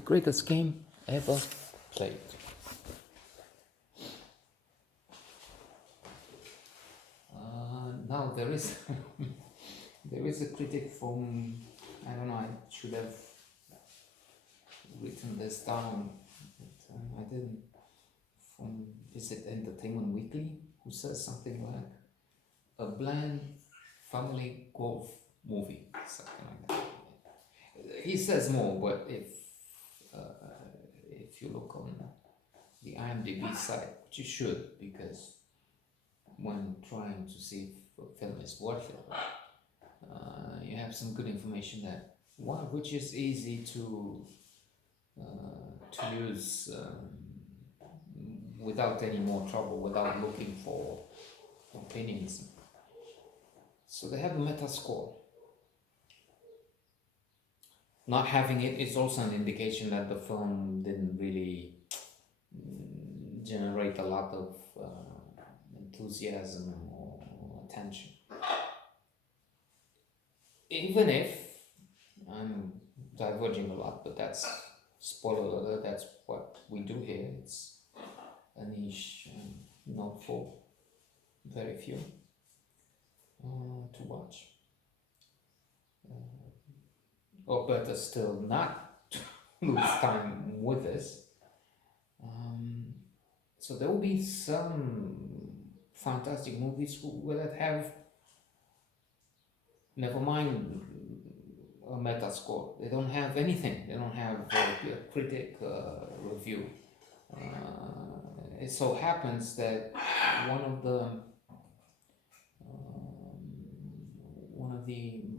The greatest game ever played. Now there is there is a critic from, I don't know, I should have written this down, but I didn't, from Visit Entertainment Weekly, who says something like a bland family golf movie, something like that. He says more, but if you look on the IMDb site, which you should, because when trying to see if a film is worth it, you have some good information that one which is easy to use without any more trouble, without looking for opinions. So they have a Metascore. Not having it is also an indication that the film didn't really generate a lot of enthusiasm or attention. Even if I'm diverging a lot, but that's spoiler alert, that's what we do here. It's a niche, not for very few to watch. Or better still, not lose time with this. So there will be some fantastic movies that have, never mind a Metascore, they don't have anything, they don't have a critic review. It so happens that one of the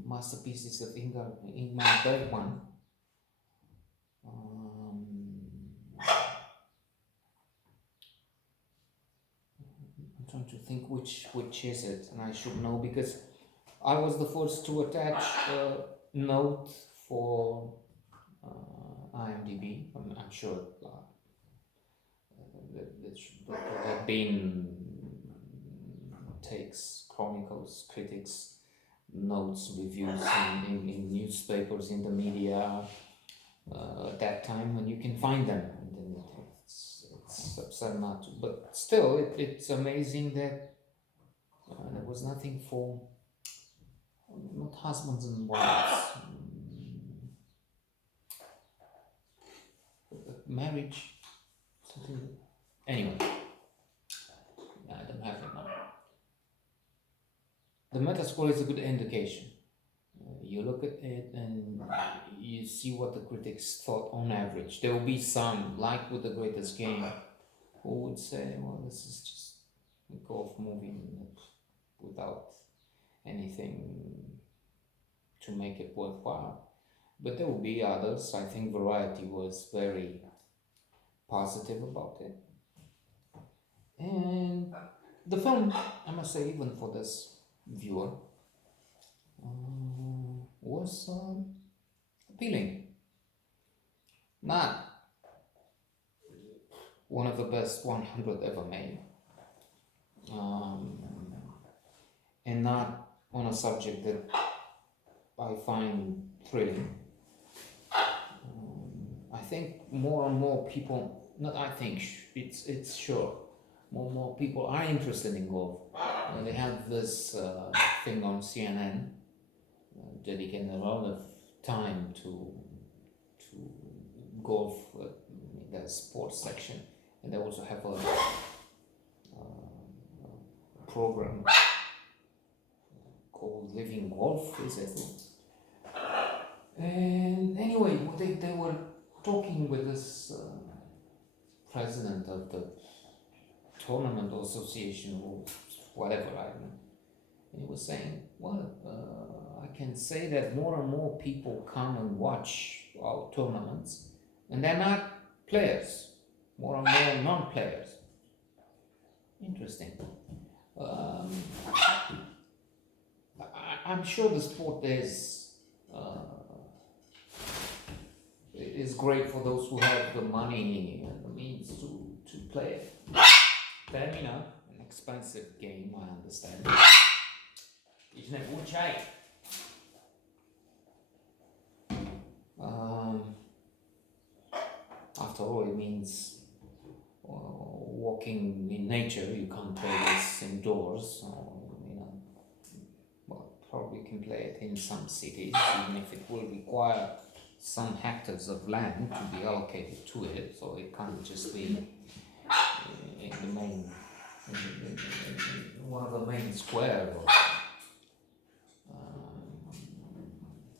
masterpieces of Ingmar Bergman, I'm trying to think which is it, and I should know because I was the first to attach a note for IMDb. I'm sure that have been takes, chronicles, critics, notes, reviews in newspapers, in the media at that time, and you can find them. And it's absurd not to, but still, it's amazing that there was nothing for, not husbands and wives, but marriage, something. Anyway, I don't have it now. The Metascore is a good indication. You look at it and you see what the critics thought on average. There will be some, like with The Greatest Game, who would say, well, this is just a golf movie without anything to make it worthwhile. But there will be others. I think Variety was very positive about it. And the film, I must say, even for this viewer, was appealing. Not one of the best 100 ever made, and not on a subject that I find thrilling. I think more and more people, not I think, it's sure, more and more people are interested in golf. They have this thing on CNN, dedicating a lot of time to golf, the sports section, and they also have a program called Living Golf, is it? And anyway, they were talking with this president of the tournament association or whatever, I don't know. And he was saying, well, I can say that more and more people come and watch our tournaments, and they're not players, more and more non-players. Interesting. I'm sure the sport is great for those who have the money and the means to play it. Then, an expensive game, I understand. Isn't it, Wuchai? all, it means walking in nature. You can't play this indoors, or, well, probably can play it in some cities, even if it will require some hectares of land to be allocated to it, so it can't just be in the main, in one of the main square or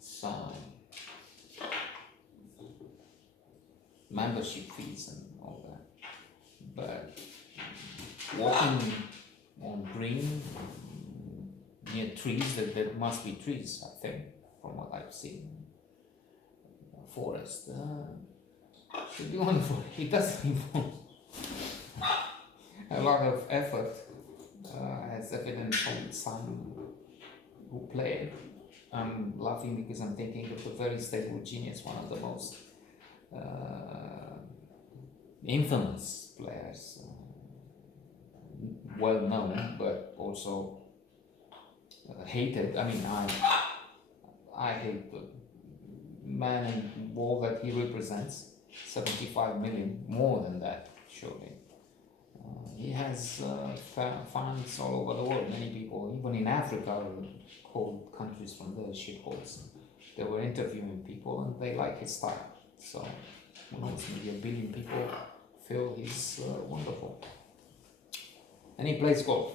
some membership fees and all that. But walking on green near trees, there must be trees, I think, from what I've seen. Forest should be wonderful. It doesn't involve a lot of effort, as evident from some who play it. I'm laughing because I'm thinking of the Very Stable Genius, one of the most infamous players, well known, but also hated. I mean, I hate the man and ball that he represents. 75 million, more than that, surely. He has fans all over the world. Many people, even in Africa, called countries from the shitholes. They were interviewing people and they like his style. So, who knows, maybe 1 billion people feel he's wonderful. And he plays golf.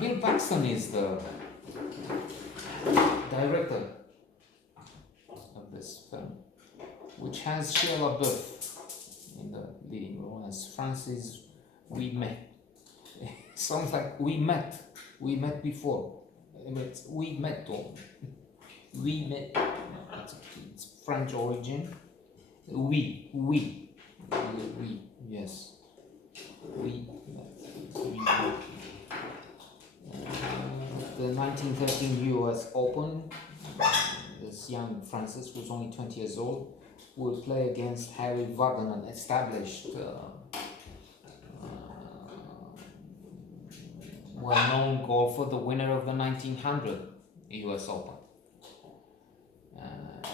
Bill Paxton is the director of this film, which has Shia LaBeouf in the leading role as Francis Ouimet. Sounds like we met before. We met. It's French origin. Yes. We met. The 1913 US Open, this young Francis, who's only 20 years old, would play against Harry Vardon, an established, well-known golfer, the winner of the 1900 US Open.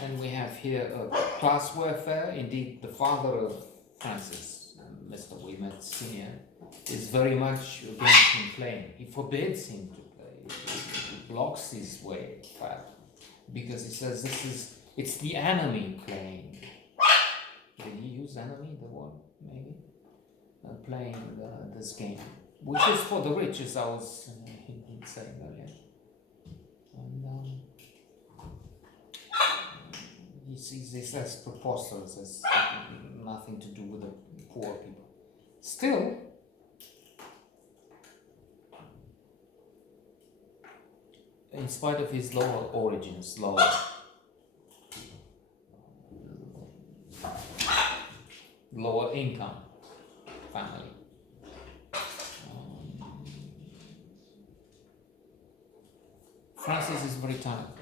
And we have here a class warfare. Indeed, the father of Francis, Mr. Ouimet Sr., is very much against him playing. He forbids him to play. He blocks his way, in fact, because he says it's the enemy playing. Did he use enemy, the word, maybe? Playing this game, which is for the rich, as I was saying earlier. And he sees this as preposterous, as nothing to do with the poor people. Still, in spite of his lower origins, lower income family, Francis is very talented.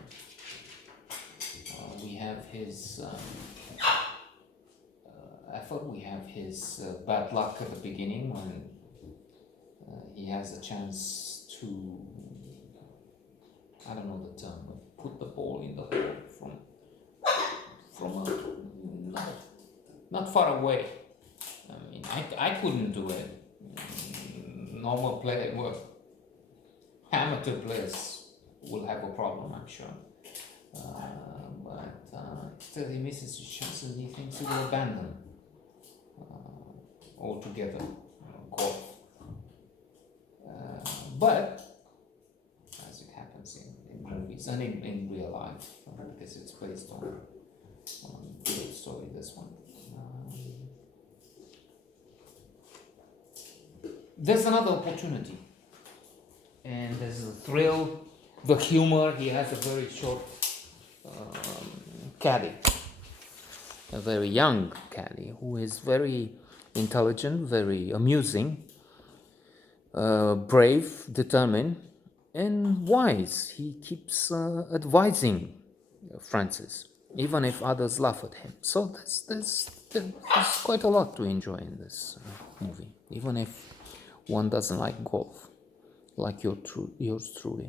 We have his effort, we have his bad luck at the beginning when he has a chance to, I don't know the term, but put the ball in the hole from not far away. I mean, I couldn't do it. Normal player, well, amateur players will have a problem, I'm sure. But still, he misses his chance and he thinks he will abandon altogether golf. But as it happens in movies and in real life, because it's based on a real story, this one. There's another opportunity, and there's the thrill, the humor. He has a very short caddy, a very young caddy, who is very intelligent, very amusing, brave, determined, and wise. He keeps advising Francis, even if others laugh at him. So there's quite a lot to enjoy in this movie, even if one doesn't like golf, like yours truly.